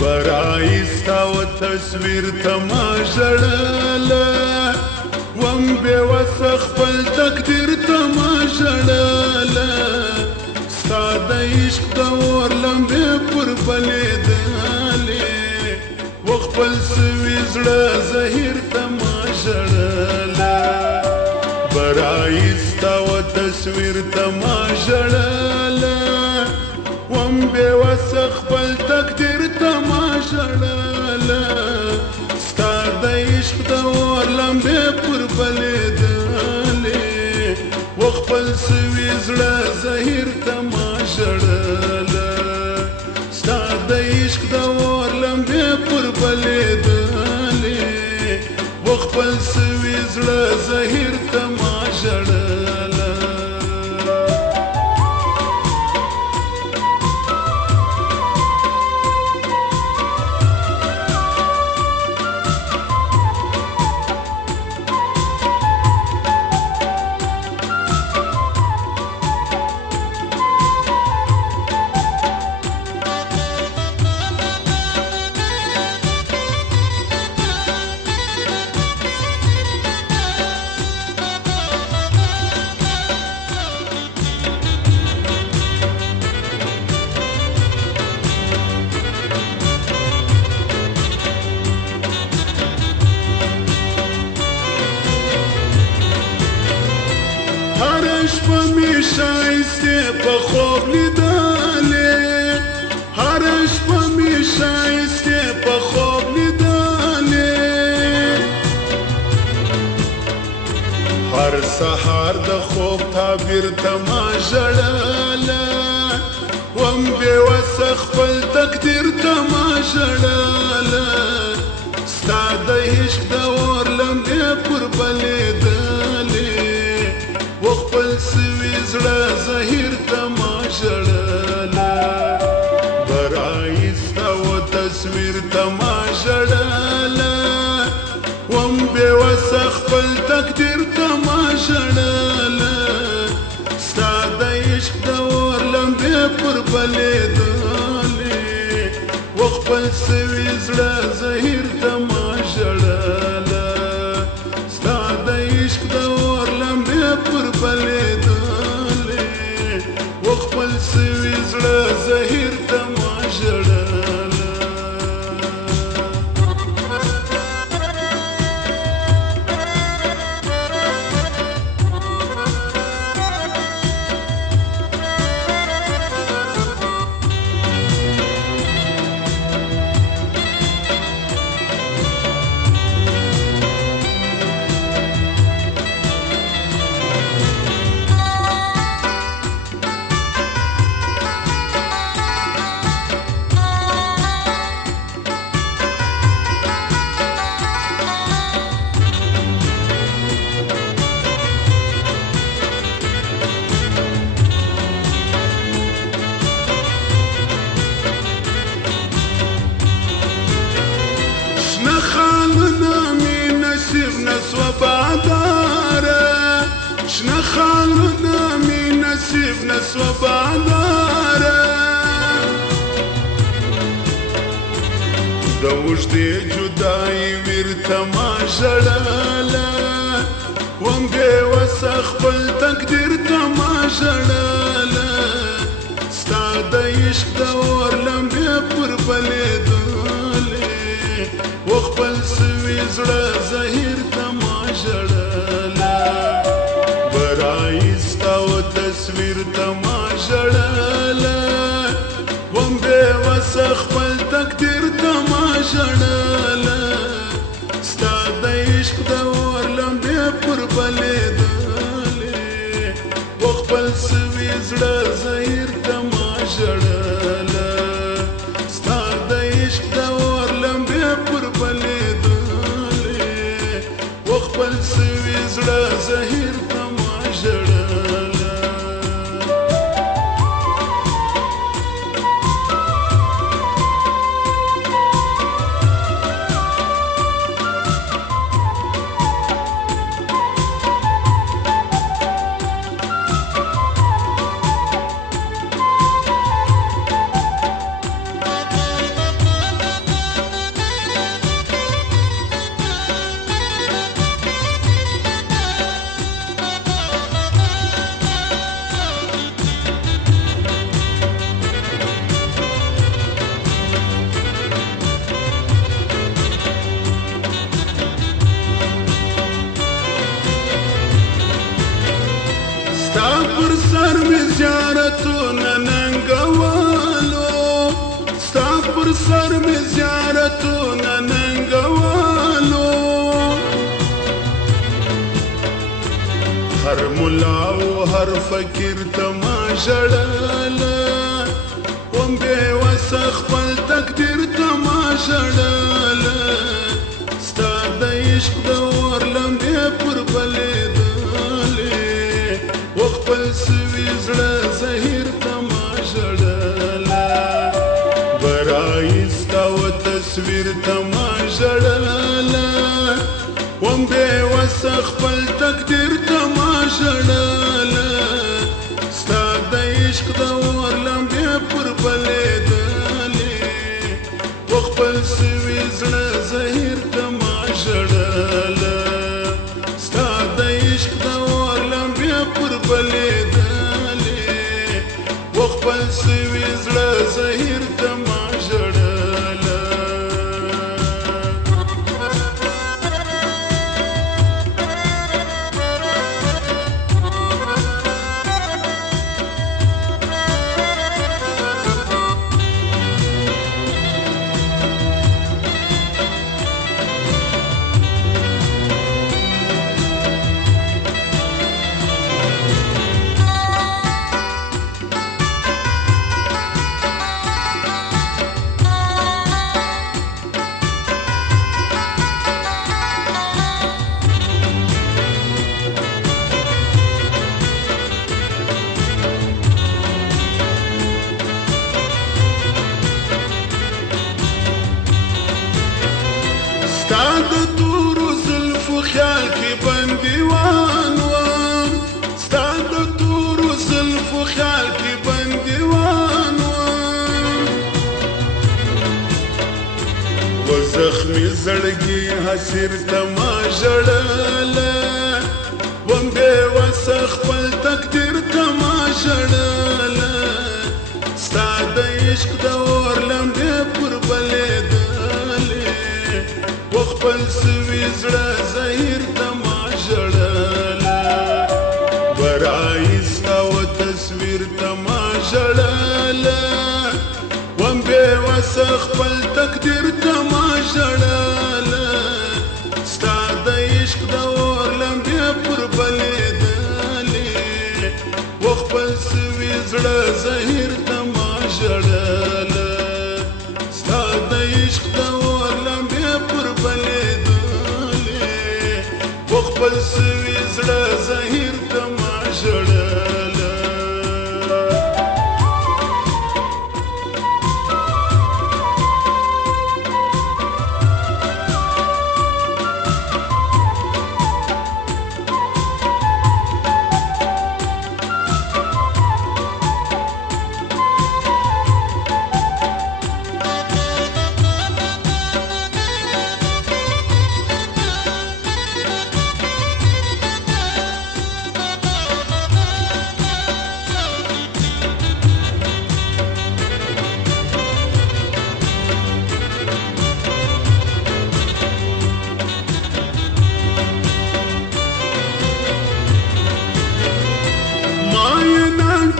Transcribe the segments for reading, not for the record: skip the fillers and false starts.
برایستا و تصویر تما ژړله وم بېوسه خپل تقدیر تما ژړله ستا د عشق د اور لمبې پر بلېدلې و خپل سوي زړه زهیر تما ژړله برایستا و تصویر تما ژړله وم بېوسه خپل تقدیر تما ژړله ستا د عشق د اور لمبې پر بلېدلې و خپل سوي زړه زهیر تما ژړله ستا د عشق د اور لمبې پر بلېدلې و خپل سوي زړه زهیر تما ژړله هر شپه می شایسته په خوب لیدلې هر شپه می شایسته په خوب لیدلې هر سحر د خوب تعبیر تما ژړله وم بېوسه خپل تقدیر تما ژړله ستا د عشق د اور لمبې پر بلېدلې و خپل سوي زړه زهیر تما ژړله برایستا و تصویر تما ژړله وم بېوسه خپل تقدیر تما ژړله ستا د عشق د اور لمبې پر بلېدلې و خپل سوي زړه زهیر تما ژړله ستا د عشق د اور لمبې پر بلېدلې و خپل سوي زړه زهیر تما ژړله نسوه باداره شنه خالونه می نصیب نسوه باداره د اوږدې جدایي ویر تما ژړله وم بېوسه خپل تقدیر تما ژړله ستا د عشق د اور لمبې پر بلېدلې و خپل سوي زړه زهیر تما ژړله برایستا و تصویر تما ژړله وم بېوسه خپل تقدیر تما ژړله ستا د عشق د اور لمبې پر بلېدلې و خپل سوي زړه زهیر تما ژړله ستا د عشق د اور لمبې پر بلېدلې و خپل سوي زړه زهیر تما ژړله ستا پر سر می زیارتونه ننګوالو ستا پر سر می زیارتونه ننګوالو هر ملا او هر فقیر ته ما ژړله وم بې وسه خپل تقدیر ته ما ژړله ستا د عشق د اور لمبې پر بلېدلې و خپل سوي زړه زهیر ته ما ژړله برایي ستا و تصویر ته ما ژړله وم بې وسه خپل تقدیر ته ما ژړله ستا د عشق د اور لمبې پر بلېدلې و خپل سوي زړه زهیر ته ما ژړله ستا د عشق د اور لمبې پر بلېدلې و خپل سوي زړه زهیر ته ما ژړله ستا د تورو زلفو خیال کې بندیوان وم ستا د تورو زلفو خیال کې بندیوان وم و زخمي زړګي حسیر ته ما ژړله وم بې وسه خپل تقدیر ته ما ژړله ستا د عشق د اور لمبې پر بلېدلې و خپل سوي زړه زهیر ته ما ژړله برایي ستا و تصویر ته ما ژړله وم بې وسه خپل تقدیر ته ما ژړله ستا د عشق د اور لمبې پر بلېدلې و خپل سوي زړه زهیر ته ما ژړله ستا د عشق د اور لمبې پر بلېدلې و خپل سوي زړه زهیر ته ما ژړله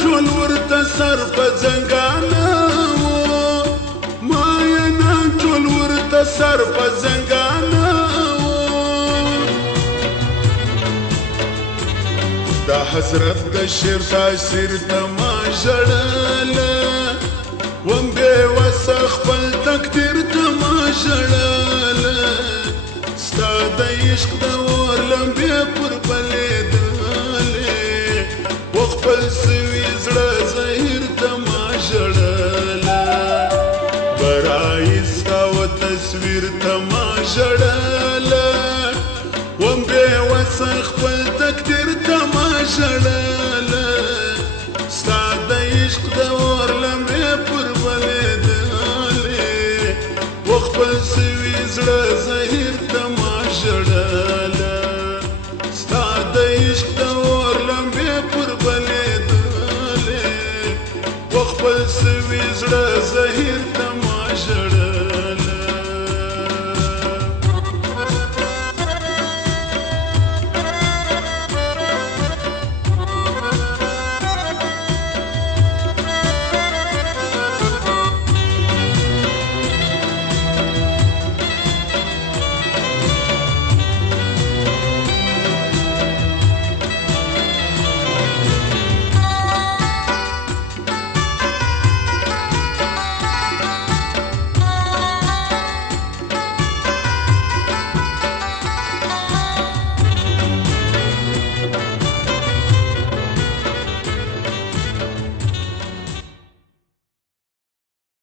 ټول ورته سر په زنګانه وو ما یې نن ټول ورته سر په زنګانه وو د حضرت د شعر تاثیر ته ما ژړله وم بې وسه خپل تقدیر ته ما ژړله ستا د عشق د اور لمبې پر بلېدلې و خپل سوي زړه زهیر ته ما ژړله برایي ستا و تصویر ته ما ژړله وم بې وسه خپل تقدیر ته ما ژړله ستا د عشق د اور لمبې پر بلېدلې و خپل سوي زړه زهیر ته ما ژړله ستا د عشق د اور لمبې پر بلېدلې و خپل سوي زړه